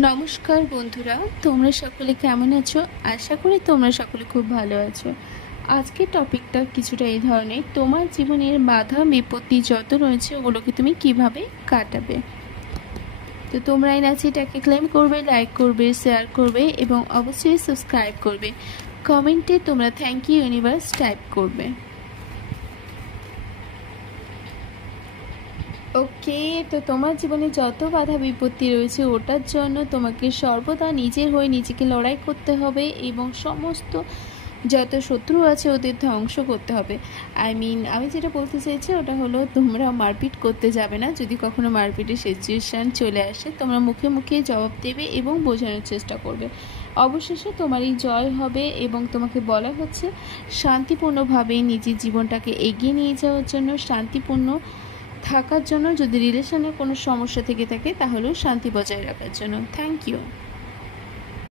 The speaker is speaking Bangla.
নমস্কার বন্ধুরা, তোমরা সকলে কেমন আছো? আশা করি তোমরা সকলে খুব ভালো আছো। আজকের টপিকটা কিছুটা এই ধরনের, তোমার জীবনের বাধা বিপত্তি যত রয়েছে ওগুলোকে তুমি কিভাবে কাটাবে। তো তোমরা এই নাচিটাকে ক্লেম করবে, লাইক করবে, শেয়ার করবে এবং অবশ্যই সাবস্ক্রাইব করবে। কমেন্টে তোমরা থ্যাংক ইউ ইউনিভার্স টাইপ করবে। ওকে, তো তোমার জীবনে যত বাধা বিপত্তি রয়েছে ওটার জন্য তোমাকে সর্বদা নিজের হয়ে নিজেকে লড়াই করতে হবে এবং সমস্ত যত শত্রু আছে ওদের ধ্বংস করতে হবে। আমি যেটা বলতে চাইছি ওটা হলো, তোমরা মারপিট করতে যাবে না। যদি কখনো মারপিটের সিচুয়েশান চলে আসে তোমরা মুখে মুখে জবাব দেবে এবং বোঝানোর চেষ্টা করবে। অবশেষে তোমারই জয় হবে এবং তোমাকে বলা হচ্ছে শান্তিপূর্ণভাবে নিজের জীবনটাকে এগিয়ে নিয়ে যাওয়ার জন্য, শান্তিপূর্ণ থাকার জন্য। যদি রিলেশনে কোনো সমস্যা থেকে থাকে তাহলেও শান্তি বজায় রাখার জন্য। Thank you.